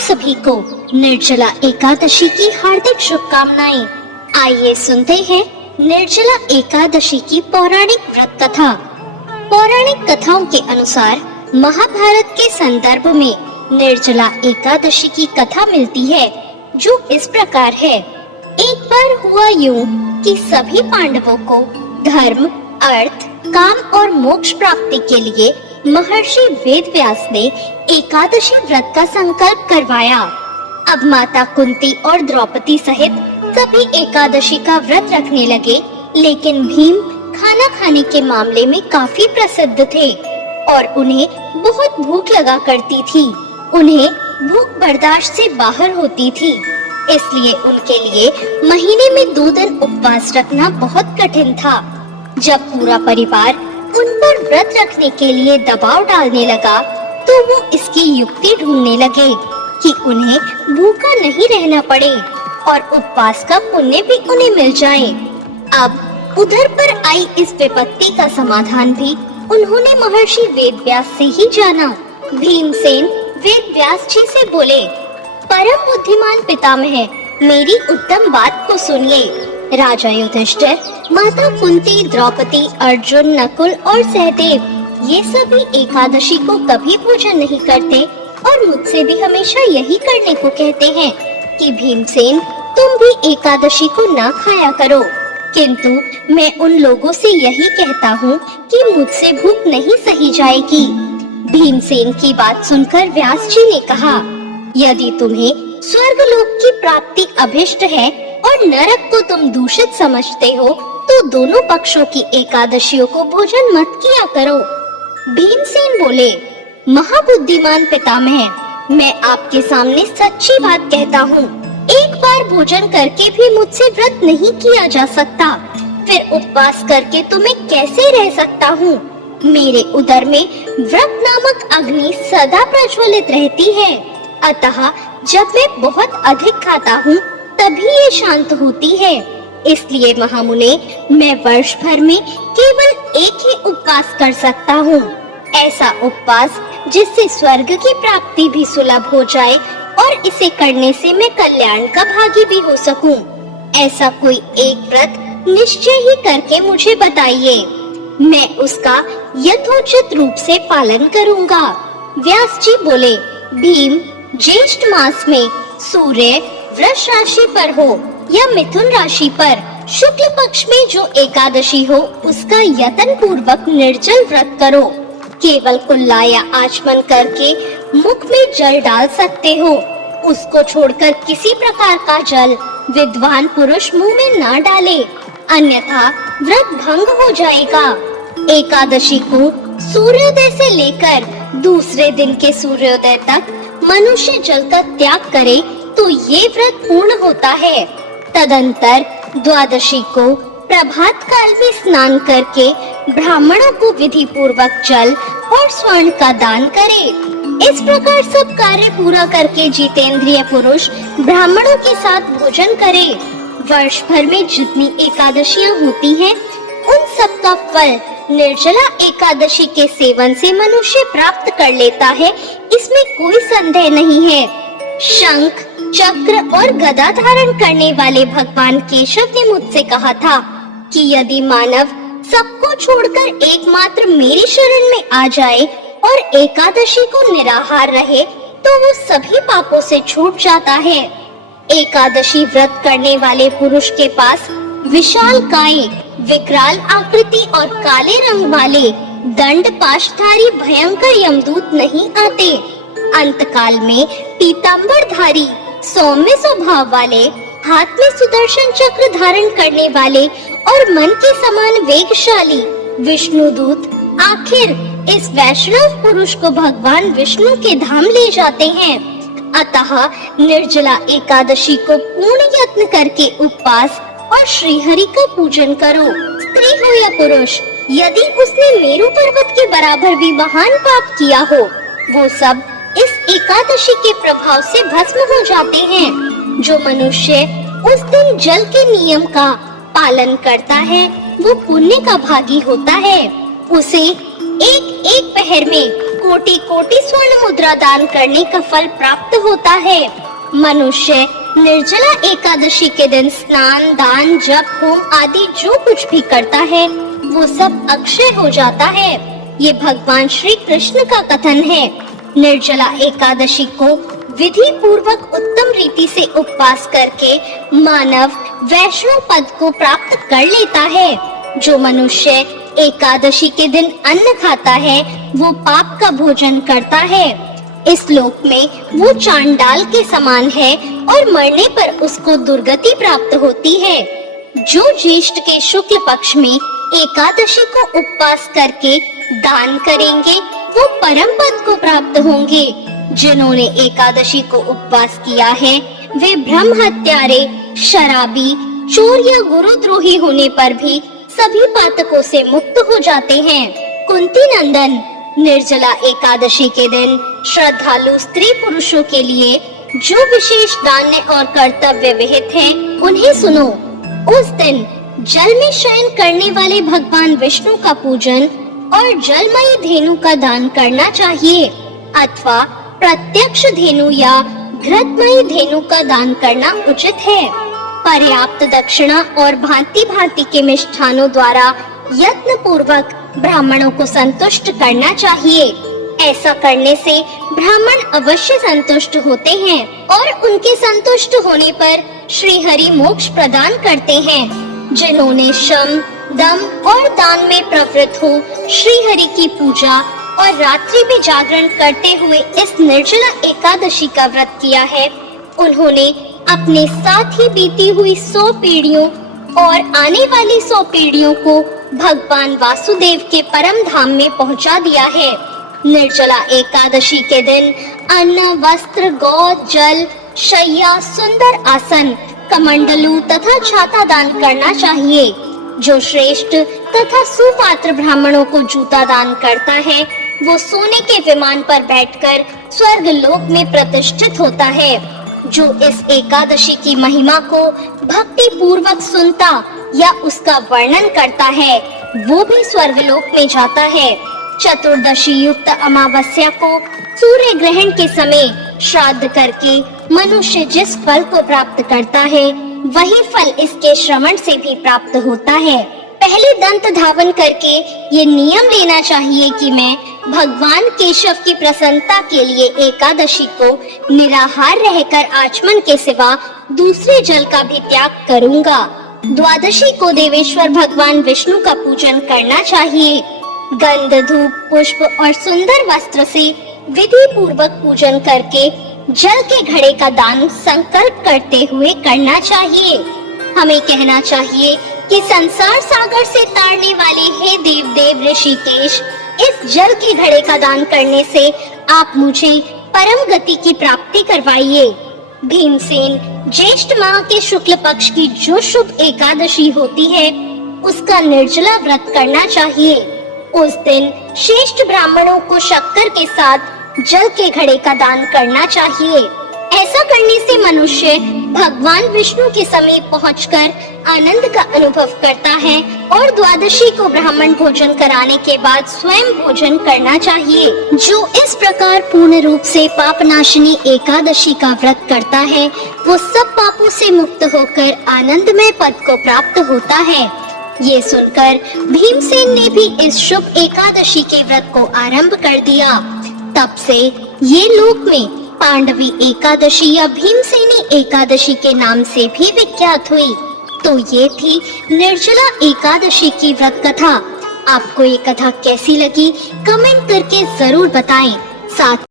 सभी को निर्जला एकादशी की हार्दिक शुभकामनाएं। आइए सुनते हैं निर्जला एकादशी की पौराणिक व्रत कथा। पौराणिक कथाओं के अनुसार महाभारत के संदर्भ में निर्जला एकादशी की कथा मिलती है, जो इस प्रकार है। एक बार हुआ यूं कि सभी पांडवों को धर्म, अर्थ, काम और मोक्ष प्राप्ति के लिए महर्षि वेदव्यास ने एकादशी व्रत का संकल्प करवाया। अब माता कुंती और द्रौपदी सहित सभी एकादशी का व्रत रखने लगे, लेकिन भीम खाना खाने के मामले में काफी प्रसिद्ध थे और उन्हें बहुत भूख लगा करती थी। उन्हें भूख बर्दाश्त से बाहर होती थी, इसलिए उनके लिए महीने में 2 दिन उपवास रखना बहुत कठिन था। जब पूरा परिवार उन पर व्रत रखने के लिए दबाव डालने लगा, तो वो इसकी युक्ति ढूंढने लगे कि उन्हें भूखा नहीं रहना पड़े और उपवास का पुण्य भी उन्हें मिल जाए। अब उधर पर आई इस विपत्ति का समाधान भी उन्होंने महर्षि वेदव्यास से ही जाना। भीमसेन वेदव्यास जी से बोले, परम बुद्धिमान पितामह, मेरी उत्तम बात को सुनिए। राजा युधिष्ठिर, माता कुंती, द्रौपदी, अर्जुन, नकुल और सहदेव ये सभी एकादशी को कभी पूजन नहीं करते और मुझसे भी हमेशा यही करने को कहते हैं कि भीमसेन, तुम भी एकादशी को ना खाया करो। किंतु मैं उन लोगों से यही कहता हूँ कि मुझसे भूख नहीं सही जाएगी। भीमसेन की बात सुनकर व्यास जी ने कहा, यदि तुम्हें स्वर्गलोक की प्राप्ति अभिष्ट है और नरक को तुम दूषित समझते हो, तो दोनों पक्षों की एकादशियों को भोजन मत किया करो। भीमसेन बोले, महाबुद्धिमान पितामह, मैं आपके सामने सच्ची बात कहता हूँ। एक बार भोजन करके भी मुझसे व्रत नहीं किया जा सकता, फिर उपवास करके तो मैं कैसे रह सकता हूँ। मेरे उदर में व्रत नामक अग्नि सदा प्रज्वलित रहती है, अतः जब मैं बहुत अधिक खाता हूँ तभी ये शांत होती है। इसलिए महामुने, मैं वर्ष भर में केवल एक ही उपवास कर सकता हूँ। ऐसा उपवास जिससे स्वर्ग की प्राप्ति भी सुलभ हो जाए और इसे करने से मैं कल्याण का भागी भी हो सकूं। ऐसा कोई एक व्रत निश्चय ही करके मुझे बताइए, मैं उसका यथोचित रूप से पालन करूँगा। व्यास जी बोले, भीम, ज्येष्ठ मास में सूर्य वृष राशि पर हो या मिथुन राशि पर शुक्ल पक्ष में जो एकादशी हो, उसका यत्न पूर्वक निर्जल व्रत करो। केवल कुल्ला या आचमन करके मुख में जल डाल सकते हो। उसको छोड़कर किसी प्रकार का जल विद्वान पुरुष मुंह में ना डाले, अन्यथा व्रत भंग हो जाएगा। एकादशी को सूर्योदय से लेकर दूसरे दिन के सूर्योदय तक मनुष्य जल का त्याग करे तो ये व्रत पूर्ण होता है। तदंतर द्वादशी को प्रभात काल में स्नान करके ब्राह्मणों को विधि पूर्वक जल और स्वर्ण का दान करे। इस प्रकार सब कार्य पूरा करके जितेंद्रिय पुरुष ब्राह्मणों के साथ भोजन करे। वर्ष भर में जितनी एकादशियां होती हैं, उन सब का फल निर्जला एकादशी के सेवन से मनुष्य प्राप्त कर लेता है, इसमें कोई संदेह नहीं है। शंख, चक्र और गदा धारण करने वाले भगवान केशव ने मुझसे कहा था कि यदि मानव सबको छोड़कर एकमात्र मेरी शरण में आ जाए और एकादशी को निराहार रहे, तो वो सभी पापों से छूट जाता है। एकादशी व्रत करने वाले पुरुष के पास विशाल काय, विकराल आकृति और काले रंग वाले दंड पाशधारी भयंकर यमदूत नहीं आते। अंतकाल में पीतांबरधारी सौम्य स्वभाव वाले, हाथ में सुदर्शन चक्र धारण करने वाले और मन के समान वेगशाली विष्णुदूत आखिर इस वैष्णव पुरुष को भगवान विष्णु के धाम ले जाते हैं। अतः निर्जला एकादशी को पूर्ण यत्न करके उपवास और श्री हरि का पूजन करो। स्त्री हो या पुरुष, यदि उसने मेरु पर्वत के बराबर भी महान पाप किया हो, वो सब इस एकादशी के प्रभाव से भस्म हो जाते हैं। जो मनुष्य उस दिन जल के नियम का पालन करता है, वो पुण्य का भागी होता है। उसे एक एक पहर में कोटि कोटि स्वर्ण मुद्रा दान करने का फल प्राप्त होता है। मनुष्य निर्जला एकादशी के दिन स्नान, दान, जप, होम आदि जो कुछ भी करता है वो सब अक्षय हो जाता है। ये भगवान श्री कृष्ण का कथन है। निर्जला एकादशी को विधि पूर्वक उत्तम रीति से उपवास करके मानव वैष्णव पद को प्राप्त कर लेता है। जो मनुष्य एकादशी के दिन अन्न खाता है वो पाप का भोजन करता है। इस लोक में वो चांडाल के समान है और मरने पर उसको दुर्गति प्राप्त होती है। जो ज्येष्ठ के शुक्ल पक्ष में एकादशी को उपवास करके दान करेंगे वो परम पद को प्राप्त होंगे। जिन्होंने एकादशी को उपवास किया है वे ब्रह्म हत्यारे, शराबी, चोर या गुरुद्रोही होने पर भी सभी पातकों से मुक्त हो जाते हैं। कुंती नंदन, निर्जला एकादशी के दिन श्रद्धालु स्त्री पुरुषों के लिए जो विशेष दान्य और कर्तव्य विहित हैं, उन्हें सुनो। उस दिन जल में शयन करने वाले भगवान विष्णु का पूजन और जलमयी धेनु का दान करना चाहिए अथवा प्रत्यक्ष धेनु या घृतमयी धेनु का दान करना उचित है। पर्याप्त दक्षिणा और भांति भांति के मिष्ठानों द्वारा यत्न पूर्वक ब्राह्मणों को संतुष्ट करना चाहिए। ऐसा करने से ब्राह्मण अवश्य संतुष्ट होते हैं और उनके संतुष्ट होने पर श्री हरि मोक्ष प्रदान करते हैं। जिन्होंने शम, दम और दान में प्रवृत्त हो श्री हरि की पूजा और रात्रि में जागरण करते हुए इस निर्जला एकादशी का व्रत किया है, उन्होंने अपने साथ ही बीती हुई 100 पीढ़ियों और आने वाली 100 पीढ़ियों को भगवान वासुदेव के परम धाम में पहुंचा दिया है। निर्जला एकादशी के दिन अन्न, वस्त्र, गौ, जल, शैया, सुंदर आसन, कमंडलू तथा छाता दान करना चाहिए। जो श्रेष्ठ तथा सुपात्र ब्राह्मणों को जूता दान करता है वो सोने के विमान पर बैठकर स्वर्ग लोक में प्रतिष्ठित होता है। जो इस एकादशी की महिमा को भक्ति पूर्वक सुनता या उसका वर्णन करता है वो भी स्वर्गलोक में जाता है। चतुर्दशी युक्त अमावस्या को सूर्य ग्रहण के समय श्राद्ध करके मनुष्य जिस फल को प्राप्त करता है वही फल इसके श्रवण से भी प्राप्त होता है। पहले दंत धावन करके ये नियम लेना चाहिए कि मैं भगवान केशव की प्रसन्नता के लिए एकादशी को निराहार रहकर आचमन के सिवा दूसरे जल का भी त्याग करूंगा। द्वादशी को देवेश्वर भगवान विष्णु का पूजन करना चाहिए। गंध, धूप, पुष्प और सुंदर वस्त्र से विधि पूर्वक पूजन करके जल के घड़े का दान संकल्प करते हुए करना चाहिए। हमें कहना चाहिए कि संसार सागर से तारने वाले हे देव देव ऋषिकेश, इस जल के घड़े का दान करने से आप मुझे परम गति की प्राप्ति करवाइए। भीमसेन, ज्येष्ठ माह के शुक्ल पक्ष की जो शुभ एकादशी होती है उसका निर्जला व्रत करना चाहिए। उस दिन श्रेष्ठ ब्राह्मणों को शक्कर के साथ जल के घड़े का दान करना चाहिए। ऐसा करने से मनुष्य भगवान विष्णु के समीप पहुंचकर आनंद का अनुभव करता है और द्वादशी को ब्राह्मण भोजन कराने के बाद स्वयं भोजन करना चाहिए। जो इस प्रकार पूर्ण रूप से पापनाशिनी एकादशी का व्रत करता है वो सब पापों से मुक्त होकर आनंदमय पद को प्राप्त होता है। ये सुनकर भीमसेन ने भी इस शुभ एकादशी के व्रत को आरंभ कर दिया। तब से ये लोक में पांडवी एकादशी या भीमसेनी एकादशी के नाम से भी विख्यात हुई। तो ये थी निर्जला एकादशी की व्रत कथा। आपको ये कथा कैसी लगी कमेंट करके जरूर बताएं। साथ